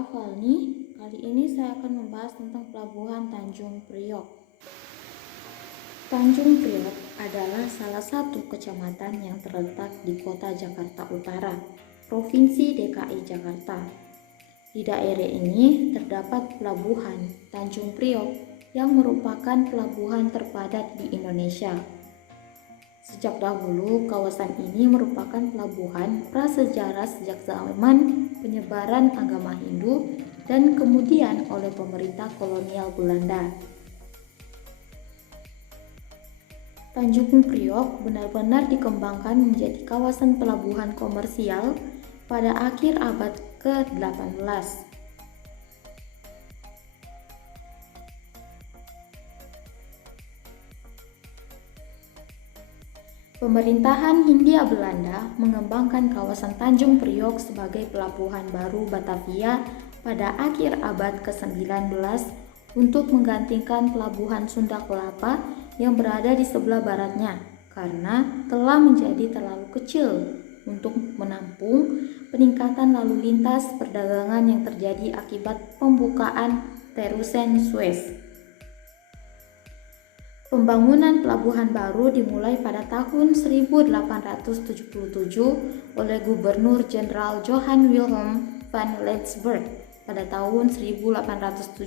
hafal nih. Kali ini saya akan membahas tentang Pelabuhan Tanjung Priok. Tanjung Priok adalah salah satu kecamatan yang terletak di kota Jakarta Utara, Provinsi DKI Jakarta. Di daerah ini terdapat Pelabuhan Tanjung Priok yang merupakan pelabuhan terpadat di Indonesia. Sejak dahulu, kawasan ini merupakan pelabuhan prasejarah sejak zaman penyebaran agama Hindu dan kemudian oleh pemerintah kolonial Belanda. Tanjung Priok benar-benar dikembangkan menjadi kawasan pelabuhan komersial pada akhir abad ke-18. Pemerintahan Hindia Belanda mengembangkan kawasan Tanjung Priok sebagai pelabuhan baru Batavia pada akhir abad ke-19 untuk menggantikan pelabuhan Sunda Kelapa yang berada di sebelah baratnya karena telah menjadi terlalu kecil untuk menampung peningkatan lalu lintas perdagangan yang terjadi akibat pembukaan terusan Suez. Pembangunan pelabuhan baru dimulai pada tahun 1877 oleh Gubernur Jenderal Johan Wilhelm van Lensburg pada tahun 1875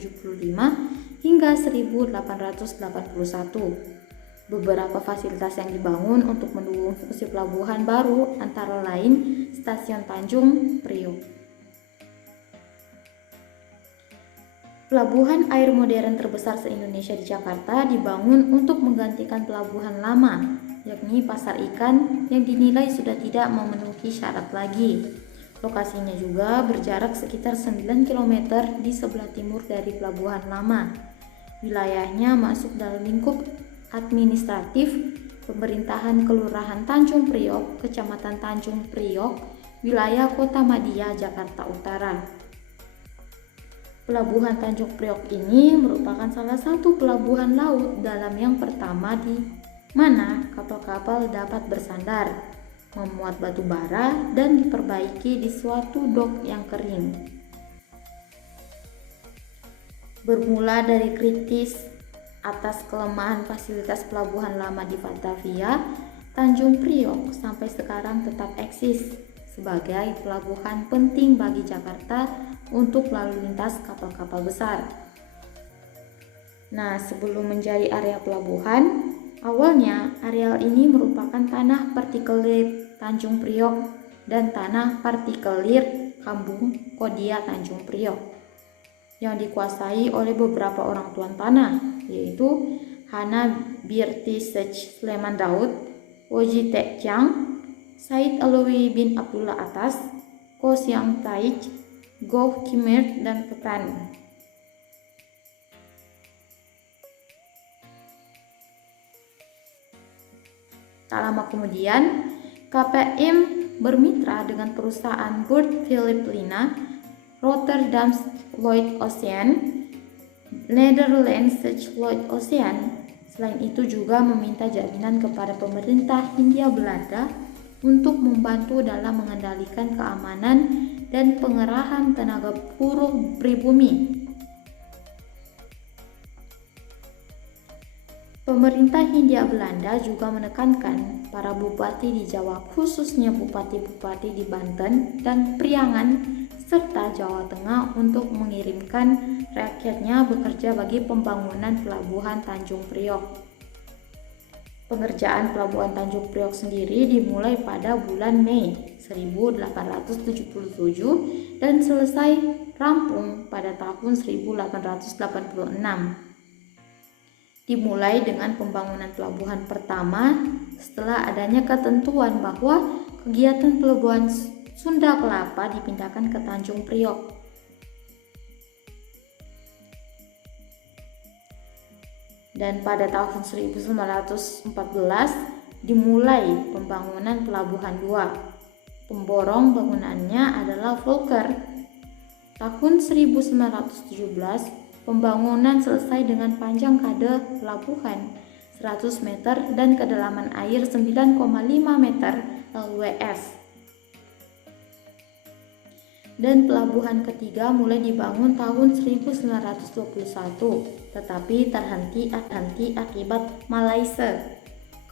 hingga 1881. Beberapa fasilitas yang dibangun untuk mendukung fungsi pelabuhan baru antara lain Stasiun Tanjung Priok. Pelabuhan air modern terbesar se-Indonesia di Jakarta dibangun untuk menggantikan pelabuhan lama, yakni Pasar Ikan yang dinilai sudah tidak memenuhi syarat lagi. Lokasinya juga berjarak sekitar 9 km di sebelah timur dari pelabuhan lama. Wilayahnya masuk dalam lingkup administratif pemerintahan Kelurahan Tanjung Priok, Kecamatan Tanjung Priok, wilayah Kota Madia, Jakarta Utara. Pelabuhan Tanjung Priok ini merupakan salah satu pelabuhan laut dalam yang pertama di mana kapal-kapal dapat bersandar, memuat batu bara, dan diperbaiki di suatu dok yang kering. Bermula dari kritis atas kelemahan fasilitas pelabuhan lama di Batavia, Tanjung Priok sampai sekarang tetap eksis sebagai pelabuhan penting bagi Jakarta untuk lalu lintas kapal-kapal besar. Nah, sebelum menjadi area pelabuhan, awalnya areal ini merupakan tanah partikelir Tanjung Priok dan tanah partikelir Kampung Kodia Tanjung Priok yang dikuasai oleh beberapa orang tuan tanah, yaitu Hana Birti Sech Sleman Daud, Oji Tek Chang, Said Alawi bin Abdullah Atas, Ko Siang Taij, Goh Khmer, dan petani. Tak lama kemudian, KPM bermitra dengan perusahaan Burt Philip Lina, Rotterdam Lloyd Ocean, Netherlands Lloyd Ocean. Selain itu juga meminta jaminan kepada pemerintah Hindia Belanda untuk membantu dalam mengendalikan keamanan dan pengerahan tenaga buruh pribumi. Pemerintah Hindia Belanda juga menekankan para bupati di Jawa, khususnya bupati-bupati di Banten dan Priangan serta Jawa Tengah untuk mengirimkan rakyatnya bekerja bagi pembangunan pelabuhan Tanjung Priok. Pengerjaan pelabuhan Tanjung Priok sendiri dimulai pada bulan Mei 1877 dan selesai rampung pada tahun 1886. Dimulai dengan pembangunan pelabuhan pertama setelah adanya ketentuan bahwa kegiatan pelabuhan Sunda Kelapa dipindahkan ke Tanjung Priok. Dan pada tahun 1914 dimulai pembangunan Pelabuhan 2. Pemborong bangunannya adalah Volker. Tahun 1917 pembangunan selesai dengan panjang kade pelabuhan 100 meter dan kedalaman air 9,5 meter LWS. dan pelabuhan ketiga mulai dibangun tahun 1921, tetapi terhenti akibat Malaysia.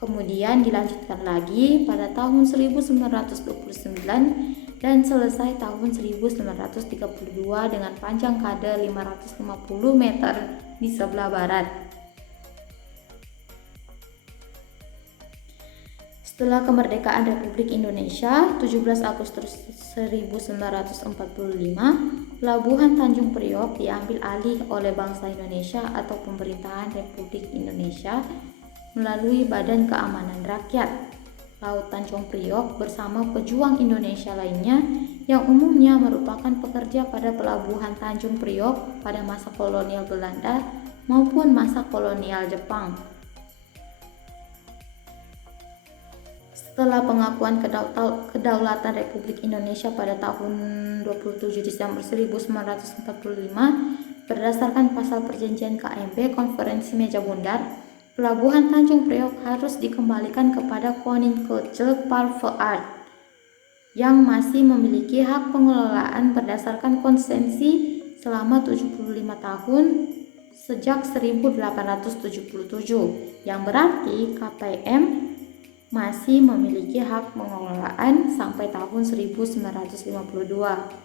Kemudian dilanjutkan lagi pada tahun 1929 dan selesai tahun 1932 dengan panjang kade 550 meter di sebelah barat. Setelah kemerdekaan Republik Indonesia 17 Agustus 1945, Pelabuhan Tanjung Priok diambil alih oleh bangsa Indonesia atau Pemerintahan Republik Indonesia melalui Badan Keamanan Rakyat Laut Tanjung Priok bersama pejuang Indonesia lainnya yang umumnya merupakan pekerja pada Pelabuhan Tanjung Priok pada masa kolonial Belanda maupun masa kolonial Jepang. Setelah pengakuan kedaulatan Republik Indonesia pada tahun 27 Desember 1945 berdasarkan pasal perjanjian KMP Konferensi Meja Bundar, Pelabuhan Tanjung Priok harus dikembalikan kepada Koninklijke Vaarvaart yang masih memiliki hak pengelolaan berdasarkan konsesi selama 75 tahun sejak 1877, yang berarti KPM masih memiliki hak pengelolaan sampai tahun 1952.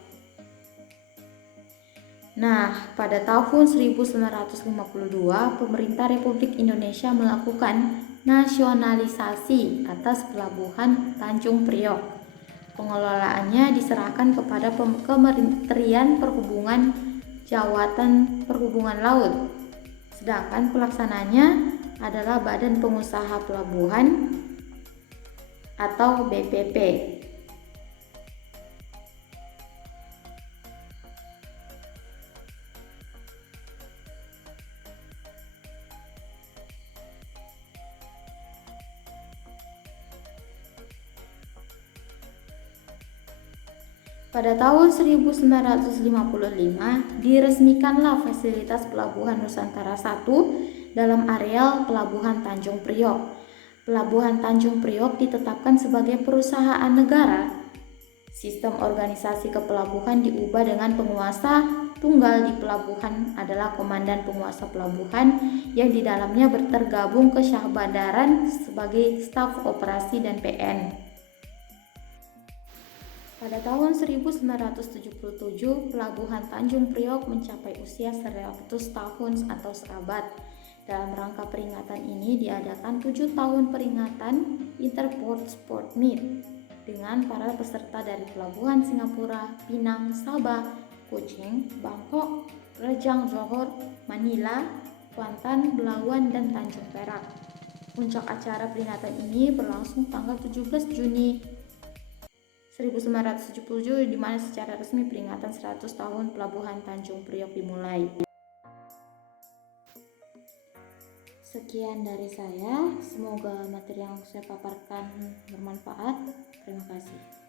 Nah, pada tahun 1952, pemerintah Republik Indonesia melakukan nasionalisasi atas Pelabuhan Tanjung Priok. Pengelolaannya diserahkan kepada Kementerian Perhubungan Jawatan Perhubungan Laut. Sedangkan pelaksananya adalah Badan Pengusaha Pelabuhan atau BPP. Pada tahun 1955 diresmikanlah fasilitas Pelabuhan Nusantara I dalam areal Pelabuhan Tanjung Priok. Pelabuhan Tanjung Priok ditetapkan sebagai perusahaan negara. Sistem organisasi kepelabuhan diubah dengan penguasa tunggal di pelabuhan adalah komandan penguasa pelabuhan yang di dalamnya tergabung ke Syah Bandaran sebagai staf operasi dan PN. Pada tahun 1977, Pelabuhan Tanjung Priok mencapai usia 100 tahun atau seabad. Dalam rangka peringatan ini diadakan 7 tahun peringatan Interport Sport Meet dengan para peserta dari Pelabuhan Singapura, Pinang, Sabah, Kuching, Bangkok, Rejang Johor, Manila, Kuantan, Belawan, dan Tanjung Perak. Puncak acara peringatan ini berlangsung tanggal 17 Juni 1977 di mana secara resmi peringatan 100 tahun Pelabuhan Tanjung Priok dimulai. Sekian dari saya, semoga materi yang saya paparkan bermanfaat. Terima kasih.